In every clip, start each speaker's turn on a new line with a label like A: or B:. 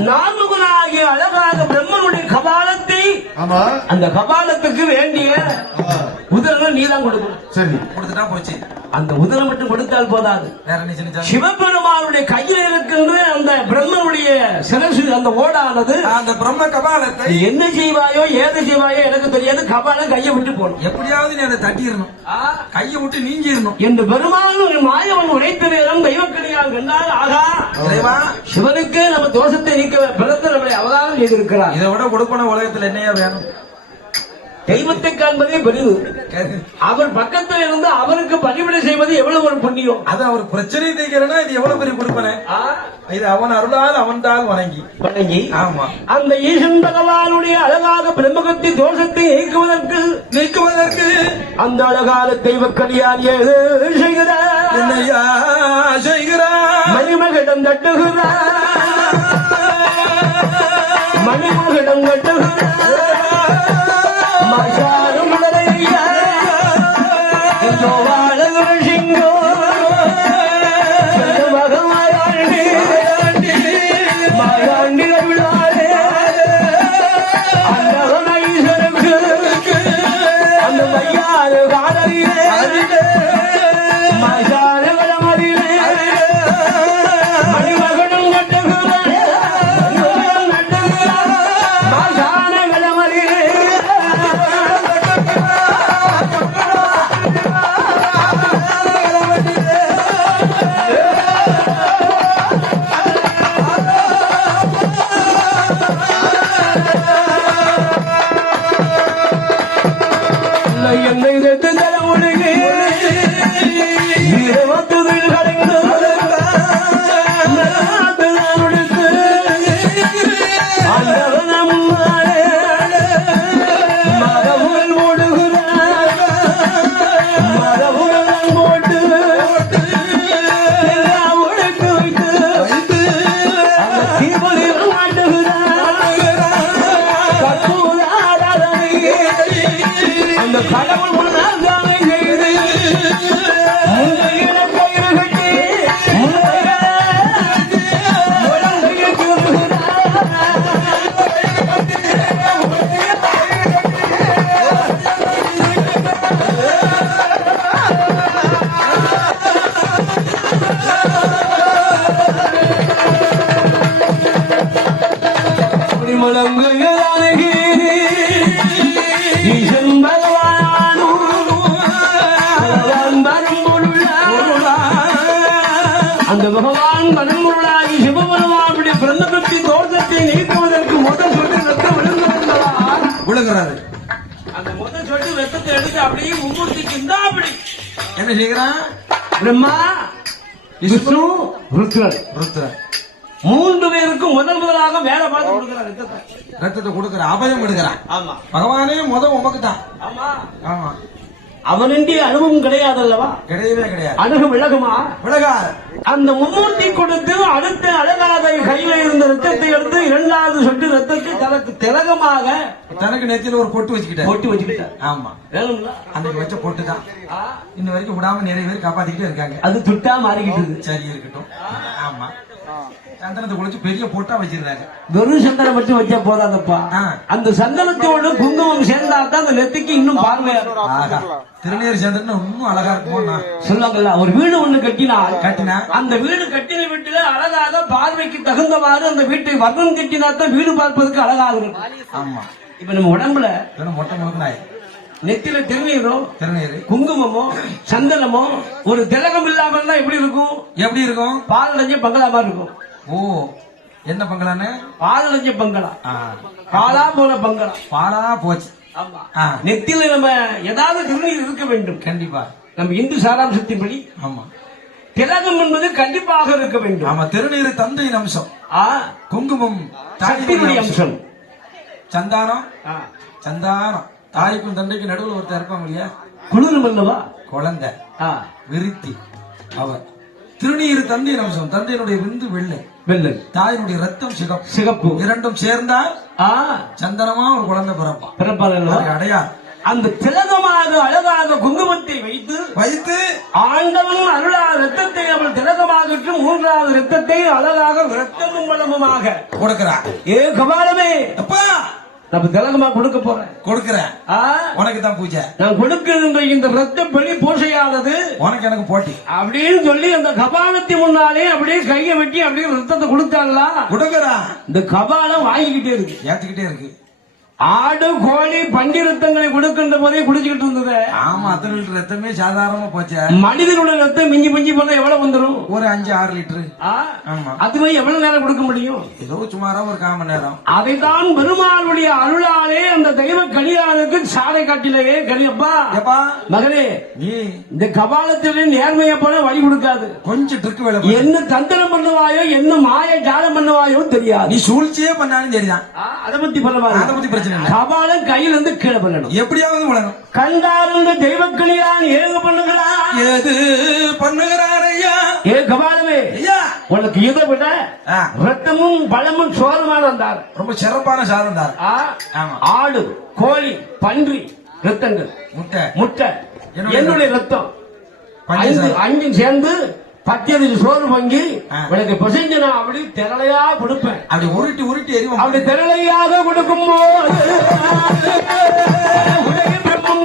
A: நான்முகனாகிய அழகாக பிரம்மனுடைய கபாலத்தை
B: ஆமா.
A: அந்த கபாலத்துக்கு வேண்டிய
B: ஆ,
A: உதரவை நீதான் கொடுக்கணும்.
B: சரி.
C: கொடுத்துட்டா போச்சு.
A: அந்த உதரம் மட்டும் கொடுத்தால் போதாது.
C: வேற என்ன செஞ்சா
A: சிவபெருமானுடைய கையில் இருக்கின்ற அந்த பிரம்மனுடைய சிரசு அந்த ஓடானது
C: அந்த பிரம்ம கபாலத்தை
A: என்ன செய்வாயோ ஏது செய்வாயோ எனக்கு தெரியாது. கபாலம் கையை விட்டு போடும்
C: எப்படியாவது நீ அதை தட்டிடணும். கையை விட்டு நீங்கிடணும்.
A: என்று பெருமானும் மாயவன் உரைத்த நேரம் தெய்வக்கடியால் கண்டால் ஆகா சிவனுக்கு நம்ம தோஷத்தை நீக்க பிறந்த நம்மளை அவதாரம் செய்திருக்கிறார்.
C: இதை விட கொடுப்பன உலகத்துல என்னையா வேணும்?
A: தெய்வத்தை காண்பதே பெரிது. அவர் பக்கத்தில் இருந்து அவருக்கு பணிவிடை செய்வது எவ்வளவு ஒரு புண்ணியம்.
C: அது அவர் பிரச்சனை தீக்கிறனா இது எவ்வளவு பெரிய கொடுப்பன? இது அவன் அருளால் அவன்தால் வணங்கி.
A: வணங்கி.
C: ஆமா.
A: அந்த ஈசன் பகவானுடைய அழகாக பிரம்மகத்தின் தோஷத்தை நீக்குவதற்கு
C: நீக்குவதற்கு
A: அந்த அழகான தெய்வக்கடியார் ஏது செய்கிறார்?
C: என்னையா செய்கிறார்?
A: மணிமகிடம் தட்டுகிறார். மணிமகிடம் கட்டுகிறார் அந்த பகவான் பரம்பொருளாகி சிவபெருமானுடைய பிரம்மபக்தி தோட்டத்தை நீக்குவதற்கு முதல் சொட்டு ரத்தம் விழுந்து வந்ததா
C: விழுகிறாரு.
A: அந்த முதல் சொட்டு ரத்தத்தை எடுத்து அப்படியே மும்மூர்த்திக்கு இந்தா அப்படி
C: என்ன செய்கிறான்?
A: பிரம்மா விஷ்ணு ருத்ரன்
C: ருத்ரன்
A: மூன்று பேருக்கும் முதல் முதலாக வேலை பார்த்து கொடுக்கிறார் ரத்தத்தை
C: ரத்தத்தை கொடுக்கிற அபயம் எடுக்கிறான்.
A: ஆமா.
C: பகவானே முத உமக்கு தான்
A: ஆமா.
C: ஆமா.
A: அவனின்றி அனுபவம் கிடையாது அல்லவா
C: கிடையவே கிடையாது.
A: அணுகு விலகுமா?
C: விலகாது.
A: அந்த மும்மூர்த்தி கொடுத்து அடுத்த அழகாத கையில இருந்த ரத்தத்தை எடுத்து இரண்டாவது சொட்டு ரத்தத்தை தனக்கு திலகமாக
C: தனக்கு நெத்தியில ஒரு பொட்டு வச்சுக்கிட்டாரு.
A: போட்டு வச்சுக்கிட்டார்.
C: ஆமா.
A: வேணுங்களா
C: அன்னைக்கு வச்ச பொட்டு தான் இன்ன வரைக்கும் விடாம நிறைய பேர் காப்பாத்திக்கிட்டே இருக்காங்க.
A: அது துட்டா மாறிக்கிட்டு
C: சரி இருக்கட்டும். ஆமா. சந்தனத்தை குளிச்சு பெரிய பொட்டா வச்சிருந்தாங்க.
A: வெறும் சந்தனம் மட்டும் வச்சா போதாதப்பா. அந்த சந்தனத்தோடு குங்குமம் சேர்ந்தா தான் அந்த நெத்திக்கு இன்னும் பார்வையா
C: திருநீர் சந்திரன் இன்னும் அழகா இருக்குமோ
A: சொல்லுவாங்கல்ல ஒரு வீடு ஒண்ணு கட்டினால்
C: கட்டினா?
A: அந்த வீடு கட்டின வீட்டுல அழகாக பார்வைக்கு தகுந்தவாறு அந்த வீட்டை வர்ணம் கட்டினா தான் வீடு பார்ப்பதற்கு அழகாக இருக்கும்.
C: ஆமா.
A: இப்ப நம்ம உடம்புல
C: மொட்டை முழுக்க
A: நெத்தில திருநீரோ
C: திருநீர்.
A: குங்குமமோ சந்தனமோ ஒரு திலகம் இல்லாம இருந்தா எப்படி இருக்கும்?
C: எப்படி இருக்கும்?
A: பால் அடைஞ்ச பங்களா மாதிரி இருக்கும்.
C: ஓ என்ன பங்களான்னு?
A: பால் அடைஞ்ச பங்களா. பாலா போல பங்களா.
C: பாலா போச்சு.
A: நெத்தில நம்ம ஏதாவது திருநீர் இருக்க வேண்டும்.
C: கண்டிப்பா.
A: நம்ம இந்து சாராம்சத்தின்படி
C: ஆமா.
A: திலகம் என்பது கண்டிப்பாக இருக்க வேண்டும்.
C: ஆமா திருநீர் தந்தையின் அம்சம்.
A: ஆ,
C: குங்குமம் தாயினுடைய அம்சம். சந்தானம்.
A: ஆ,
C: சந்தானம். தாய்க்கும் தந்தைக்கும் நடுவில் ஒருத்தர் இருப்பாங்க இல்லையா?
A: குளிரும் அல்லவா?
C: குழந்தை.
A: ஆ,
C: விருத்தி. அவர். திருநீர் தந்தையின் அம்சம். தந்தையினுடைய விந்து வெள்ளை.
A: வெள்ளை.
C: தாயினுடைய ரத்தம் சிகப்பு.
A: சிகப்பு.
C: இரண்டும் சேர்ந்தால் சந்தனமா ஒரு குழந்தை பிறப்பான் அதுக்கு அடையார்
A: அந்த திலகமாக அழகாக குங்குமத்தை வைத்து
C: வைத்து
A: ஆண்டவன் அருளாத ரத்தத்தை அவள் திலகமாகற்று மூன்றாவது ரத்தத்தை அழகாக ரத்தமும் வளமுமாக
C: கொடுக்கிறா
A: ஏ கபாலமே!
C: அப்பா!
A: நம்ம திலகமா கொடுக்க போறேன்.
C: கொடுக்கிறேன். உனக்கு தான் பூஜை.
A: நான் கொடுக்கின்ற இந்த ரத்த வெளி பூசையானது
C: உனக்கு எனக்கு போட்டி.
A: அப்படின்னு சொல்லி அந்த கபாலத்தி முன்னாலே அப்படியே கையை வெட்டி அப்படியே ரத்தத்தை கொடுத்தாங்களா
C: கொடுக்கிறா
A: இந்த கபாலம் வாங்கிக்கிட்டே இருக்கு.
C: ஏத்துக்கிட்டே இருக்கு.
A: ஆடு கோழி பன்றி ரத்தங்களை கொடுக்கின்ற போதே குடிச்சுக்கிட்டு இருந்தது.
C: ஆமா அத்தனை ரத்தமே சாதாரணமா போச்சே.
A: மனிதனுடைய ரத்தம் மிஞ்சி மிஞ்சி போனா எவ்வளவு வந்துடும்
C: ஒரு அஞ்சு ஆறு லிட்டரு.
A: அதுவே எவ்வளவு நேரம் கொடுக்க முடியும்?
C: ஏதோ சுமாரா ஒரு கால் மணி நேரம்.
A: அதைத்தான் பெருமாளுடைய அருளாலே அந்த தெய்வ கலியானுக்கு சாலை காட்டிலேயே கலியப்பா
C: ஏப்பா
A: மகனே
C: நீ?
A: இந்த கபாலத்திலே நேர்மையை போல வழி கொடுக்காது.
C: கொஞ்சம் ட்ரிக் வேலை.
A: என்ன தந்திரம் பண்ணுவாயோ என்ன மாய ஜாலம் பண்ணுவாயோ தெரியாது.
C: நீ சூழ்ச்சியே பண்ணாலும் சரிதான்.
A: அதை பத்தி பரவாயில்ல.
C: அதை பத்தி பிரச்சனை இல்லை
A: கபாலம் கையில இருந்து கீழே பண்ணணும்.
C: எப்படியாவது விழணும்
A: கண்டாருங்க தெய்வ கலியான் ஏக பண்ணுங்களா
C: எது பண்ணுகிறார் ஐயா?
A: ஏ கபாலமே
C: ஐயா.
A: உனக்கு இதை விட ரத்தமும் பழமும் சோறுமான வந்தார்.
C: ரொம்ப சிறப்பான சாதம் ஆமா.
A: ஆடு கோழி பன்றி ரத்தங்கள்
C: முட்டை.
A: முட்டை.
C: என்னுடைய
A: ரத்தம். அஞ்சும் சேர்ந்து பத்தியதுக்கு சோறு வாங்கி
C: ஆ.
A: உனக்கு பிசைஞ்சு நான் அப்படி திரளையா கொடுப்பேன்.
C: அப்படி உருட்டி உருட்டி எரிவோம்
A: அப்படி திரளையாக கொடுக்கும் போது பிரம்மம்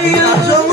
A: ভাইয়া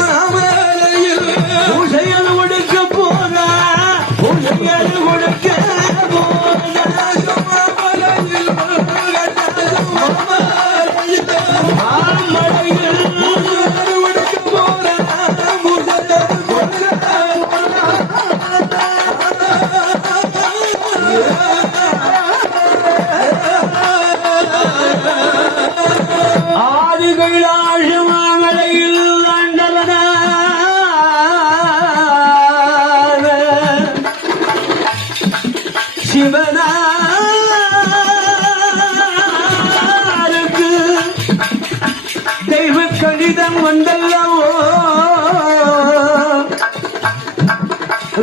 A: கடிதம் வந்தல்லவோ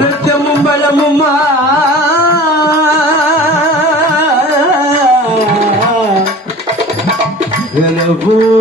A: ரத்தமும் பலமுமா பூஜை